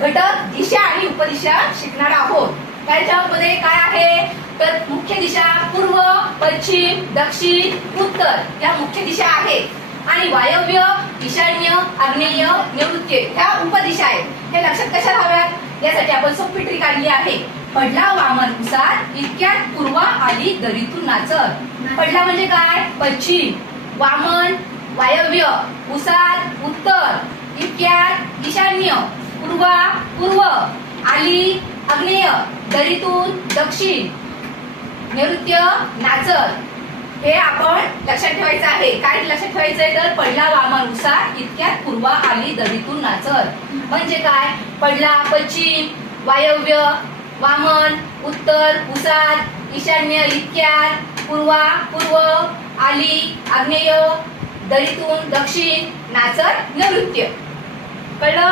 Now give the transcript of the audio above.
घटक दिशा आणि उपदिशा शिकणार आहोत. त्याच्यामध्ये काय आहे तर मुख्य दिशा पूर्व, पश्चिम, दक्षिण, उत्तर या मुख्य दिशा आहेत आणि वायव्य, ईशान्य, आग्नेय, नैऋत्य ह्या उपदिशा आहेत. हे लक्षात कशा राहाव्यात यासाठी आपण सोपी ट्रिक काढली आहे. पडला वामन उसात इतक्यात पूर्वा आली दरीतून नाचत. पडला म्हणजे काय पश्चिम, वामन वायव्य, उसात उत्तर, इतक्यात ईशान्य, पूर्वा पूर्व, आली आग्नेय, दरीतून दक्षिण, नैऋत्य नाचत. हे आपण लक्षात ठेवायचं आहे. काय लक्षात ठेवायचंय तर पडला वामन उसात इतक्यात पूर्वा आली दरीतून नाचत म्हणजे काय पडला पश्चिम, वायव्य, वामन उत्तर, उसात, ईशान्य इतक्यात, पूर्वा पूर्व, आली आग्नेय, दरीतून दक्षिण, नाचत नैऋत्य. कळलं?